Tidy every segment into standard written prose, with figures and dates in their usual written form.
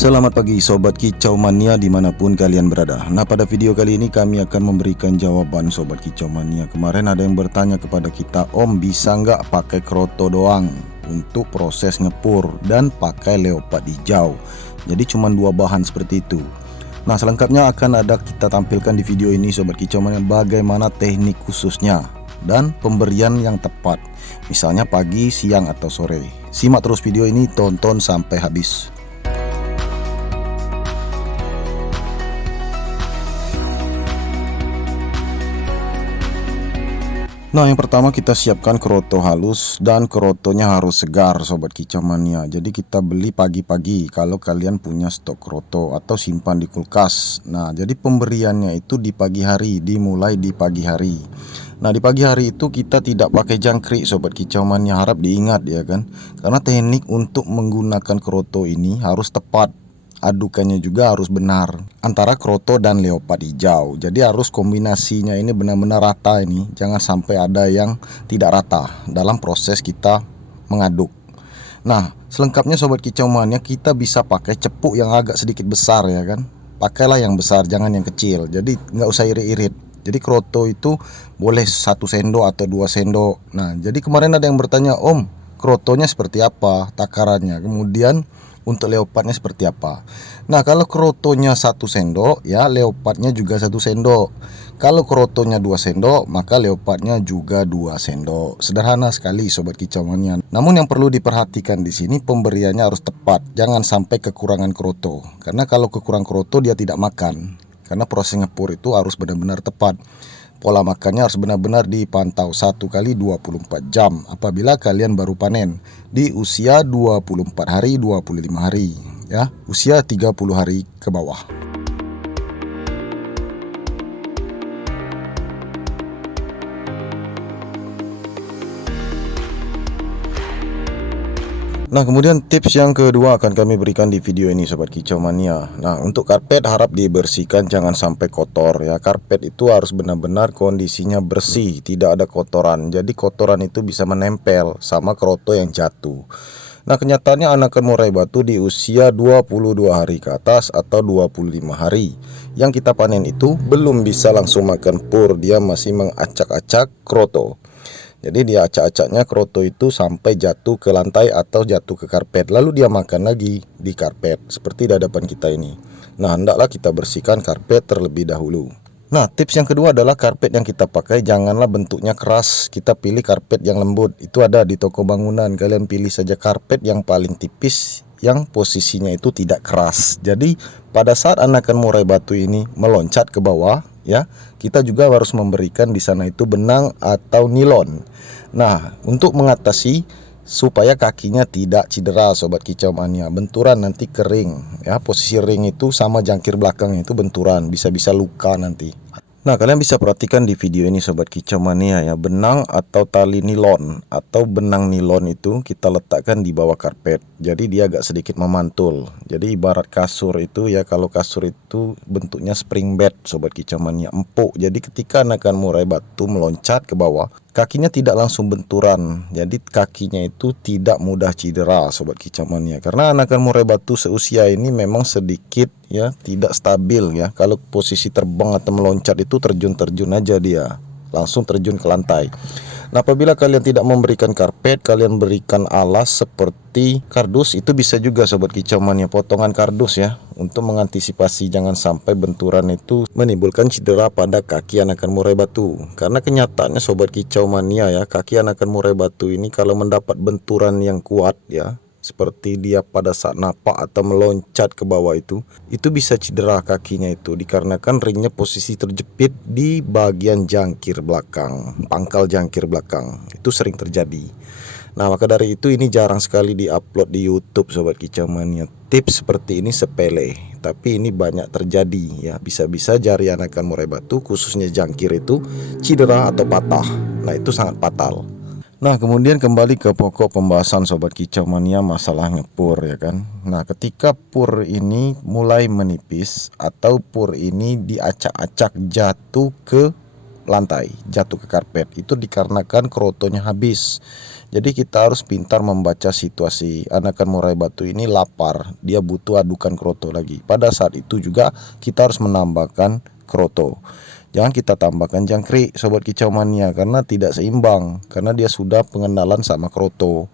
Selamat pagi Sobat Kicau Mania dimanapun kalian berada. Nah, pada video kali ini kami akan memberikan jawaban Sobat Kicau Mania. Kemarin ada yang bertanya kepada kita, Om bisa nggak pakai kroto doang untuk proses ngepur dan pakai leopard hijau? Jadi cuma dua bahan seperti itu. Nah, selengkapnya akan ada kita tampilkan di video ini Sobat Kicau Mania, bagaimana teknik khususnya dan pemberian yang tepat, misalnya pagi, siang, atau sore. Simak terus video ini, tonton sampai habis. Nah, yang pertama kita siapkan kroto halus dan krotonya harus segar Sobat Kicau Mania. Jadi kita beli pagi-pagi kalau kalian punya stok kroto atau simpan di kulkas. Nah, jadi pemberiannya itu di pagi hari, dimulai di pagi hari. Nah, di pagi hari itu kita tidak pakai jangkrik Sobat Kicau Mania, harap diingat ya kan. Karena teknik untuk menggunakan kroto ini harus tepat. Adukannya juga harus benar antara kroto dan leopard hijau. Jadi harus kombinasinya ini benar-benar rata ini. Jangan sampai ada yang tidak rata dalam proses kita mengaduk. Nah, selengkapnya Sobat Kicau Mania, kita bisa pakai cepuk yang agak sedikit besar ya kan. Pakailah yang besar, jangan yang kecil. Jadi nggak usah irit-irit. Jadi kroto itu boleh 1 sendok atau 2 sendok. Nah, jadi kemarin ada yang bertanya, Om, krotonya seperti apa takarannya? Kemudian untuk leopardnya seperti apa? Nah, kalau krotonya 1 sendok ya, leopardnya juga 1 sendok. Kalau krotonya 2 sendok, maka leopardnya juga 2 sendok. Sederhana sekali Sobat Kicau Mania. Namun yang perlu diperhatikan di sini, pemberiannya harus tepat. Jangan sampai kekurangan kroto. Karena kalau kekurang kroto dia tidak makan. Karena proses ngepur itu harus benar-benar tepat. Pola makannya harus benar-benar dipantau 1 kali 24 jam apabila kalian baru panen di usia 24 hari 25 hari ya, usia 30 hari ke bawah. Nah, kemudian tips yang kedua akan kami berikan di video ini Sobat Kicau Mania. Nah, untuk karpet harap dibersihkan, jangan sampai kotor ya. Karpet itu harus benar-benar kondisinya bersih, tidak ada kotoran. Jadi kotoran itu bisa menempel sama kroto yang jatuh. Nah, kenyataannya anakan murai batu di usia 22 hari ke atas atau 25 hari yang kita panen itu belum bisa langsung makan pur, dia masih mengacak-acak kroto. Jadi dia acak-acaknya kroto itu sampai jatuh ke lantai atau jatuh ke karpet, lalu dia makan lagi di karpet seperti di hadapan kita ini. Nah, hendaklah kita bersihkan karpet terlebih dahulu. Nah, tips yang kedua adalah karpet yang kita pakai janganlah bentuknya keras. Kita pilih karpet yang lembut. Itu ada di toko bangunan. Kalian pilih saja karpet yang paling tipis, yang posisinya itu tidak keras. Jadi pada saat anakan murai batu ini meloncat ke bawah ya, kita juga harus memberikan di sana itu benang atau nilon. Nah, untuk mengatasi supaya kakinya tidak cedera Sobat Kicau Mania, benturan nanti kering ya, posisi ring itu sama jangkir belakangnya itu benturan, bisa-bisa luka nanti. Nah, kalian bisa perhatikan di video ini Sobat Kicau Mania ya, benang atau tali nilon atau benang nilon itu kita letakkan di bawah karpet. Jadi dia agak sedikit memantul. Jadi ibarat kasur itu ya, kalau kasur itu bentuknya spring bed Sobat Kicau Mania, empuk. Jadi ketika anakan murai batu meloncat ke bawah, kakinya tidak langsung benturan. Jadi kakinya itu tidak mudah cedera Sobat Kicau Mania. Karena anakan murai batu seusia ini memang sedikit ya tidak stabil ya. Kalau posisi terbang atau meloncat itu terjun-terjun aja dia, langsung terjun ke lantai. Nah, apabila kalian tidak memberikan karpet, kalian berikan alas seperti kardus, itu bisa juga Sobat Kicau Mania, potongan kardus ya, untuk mengantisipasi jangan sampai benturan itu menimbulkan cedera pada kaki anakan murai batu. Karena kenyataannya Sobat Kicau Mania ya, kaki anakan murai batu ini kalau mendapat benturan yang kuat ya, seperti dia pada saat napak atau meloncat ke bawah itu bisa cedera kakinya itu, dikarenakan ringnya posisi terjepit di bagian jangkir belakang, pangkal jangkir belakang. Itu sering terjadi. Nah, maka dari itu ini jarang sekali diupload di YouTube Sobat Kicau Mania. Tips seperti ini sepele, tapi ini banyak terjadi ya. Bisa-bisa jari anakan murai batu khususnya jangkir itu cedera atau patah. Nah, itu sangat fatal. Nah, kemudian kembali ke pokok pembahasan Sobat Kicau Mania, masalah ngepur ya kan. Nah, ketika pur ini mulai menipis atau pur ini diacak-acak jatuh ke lantai, jatuh ke karpet, itu dikarenakan krotonya habis. Jadi kita harus pintar membaca situasi. Anakan murai batu ini lapar, dia butuh adukan kroto lagi. Pada saat itu juga kita harus menambahkan kroto. Jangan kita tambahkan jangkrik sobat kicau mania karena tidak seimbang, karena dia sudah pengenalan sama kroto.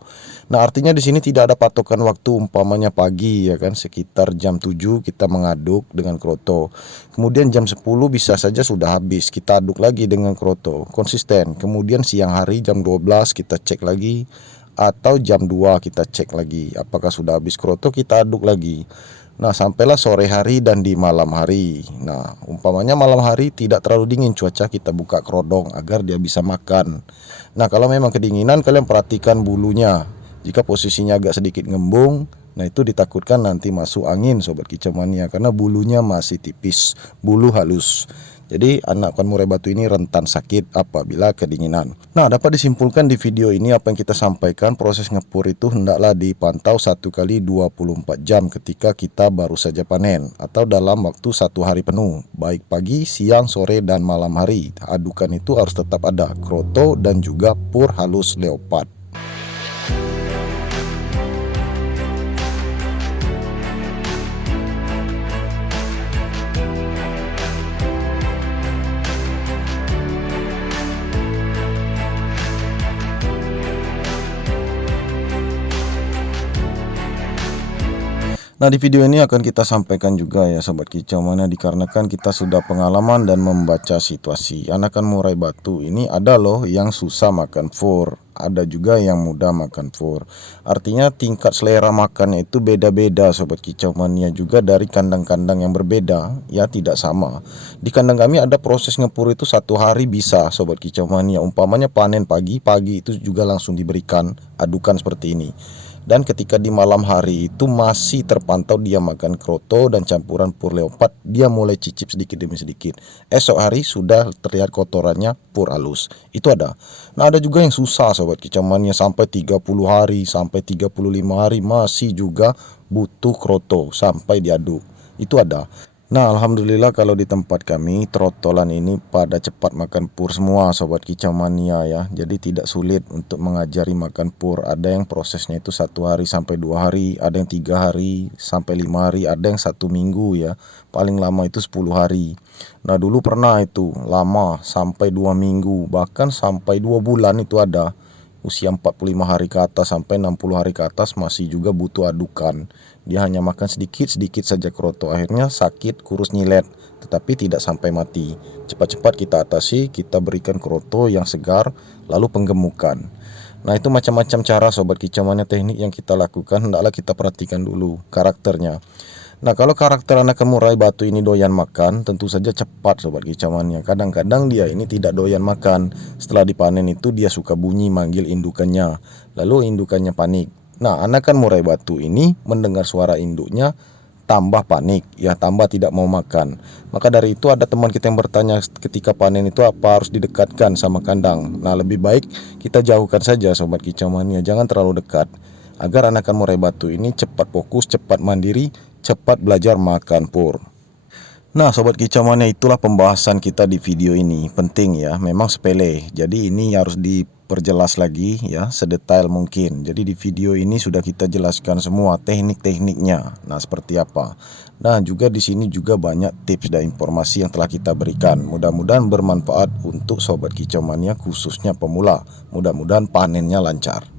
Nah, artinya di sini tidak ada patokan waktu, umpamanya pagi ya kan, sekitar jam 7 kita mengaduk dengan kroto. Kemudian jam 10 bisa saja sudah habis, kita aduk lagi dengan kroto. Konsisten. Kemudian siang hari jam 12 kita cek lagi, atau jam 2 kita cek lagi apakah sudah habis kroto, kita aduk lagi. Nah, sampailah sore hari dan di malam hari. Nah, umpamanya malam hari tidak terlalu dingin cuaca, kita buka kerodong agar dia bisa makan. Nah, kalau memang kedinginan, kalian perhatikan bulunya. Jika posisinya agak sedikit ngembung, nah itu ditakutkan nanti masuk angin sobat kicau mania, karena bulunya masih tipis, bulu halus. Jadi anakan murai batu ini rentan sakit apabila kedinginan. Nah, dapat disimpulkan di video ini apa yang kita sampaikan, proses ngepur itu hendaklah dipantau 1 kali 24 jam ketika kita baru saja panen, atau dalam waktu 1 hari penuh, baik pagi, siang, sore, dan malam hari. Adukan itu harus tetap ada, kroto dan juga pur halus leopard. Nah, di video ini akan kita sampaikan juga ya sobat kicau mania, dikarenakan kita sudah pengalaman dan membaca situasi. Anakan murai batu ini ada loh yang susah makan fur, ada juga yang mudah makan fur. Artinya tingkat selera makannya itu beda-beda sobat kicau mania, juga dari kandang-kandang yang berbeda ya, tidak sama. Di kandang kami ada proses ngepur itu 1 hari bisa sobat kicau mania. Umpamanya panen pagi itu juga langsung diberikan adukan seperti ini. Dan ketika di malam hari itu masih terpantau dia makan kroto dan campuran pur leopard, dia mulai cicip sedikit demi sedikit. Esok hari sudah terlihat kotorannya pur halus. Itu ada. Nah, ada juga yang susah sobat kicau mania, sampai 30 hari, sampai 35 hari masih juga butuh kroto sampai diaduk. Itu ada. Nah, alhamdulillah kalau di tempat kami trotolan ini pada cepat makan pur semua sobat kicau mania ya. Jadi tidak sulit untuk mengajari makan pur. Ada yang prosesnya itu 1 hari sampai 2 hari, ada yang 3 hari sampai 5 hari, ada yang 1 minggu ya. Paling lama itu 10 hari. Nah, dulu pernah itu lama sampai 2 minggu, bahkan sampai 2 bulan itu ada. Usia 45 hari ke atas sampai 60 hari ke atas masih juga butuh adukan. Dia hanya makan sedikit-sedikit saja kroto, akhirnya sakit, kurus, nyilet, tetapi tidak sampai mati. Cepat-cepat kita atasi, kita berikan kroto yang segar, lalu penggemukan. Nah, itu macam-macam cara sobat kicau mania, teknik yang kita lakukan, hendaklah kita perhatikan dulu karakternya. Nah, kalau karakter anakan murai batu ini doyan makan, tentu saja cepat sobat kicau mania. Kadang-kadang dia ini tidak doyan makan. Setelah dipanen itu dia suka bunyi manggil indukannya, lalu indukannya panik. Nah, anakan murai batu ini mendengar suara induknya tambah panik ya, tambah tidak mau makan. Maka dari itu ada teman kita yang bertanya ketika panen itu apa harus didekatkan sama kandang. Nah, lebih baik kita jauhkan saja sobat kicau mania, jangan terlalu dekat, agar anakan murai batu ini cepat fokus, cepat mandiri, cepat belajar makan pur. Nah, sobat kicau mania, itulah pembahasan kita di video ini. Penting ya, memang sepele. Jadi ini harus diperjelas lagi ya, sedetail mungkin. Jadi di video ini sudah kita jelaskan semua teknik-tekniknya. Nah, seperti apa. Nah, juga di sini juga banyak tips dan informasi yang telah kita berikan. Mudah-mudahan bermanfaat untuk sobat kicau mania, khususnya pemula. Mudah-mudahan panennya lancar.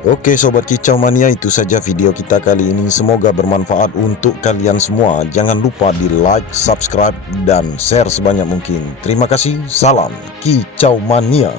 Oke sobat kicau mania, itu saja video kita kali ini. Semoga bermanfaat untuk kalian semua. Jangan lupa di like, subscribe, dan share sebanyak mungkin. Terima kasih. Salam kicau mania.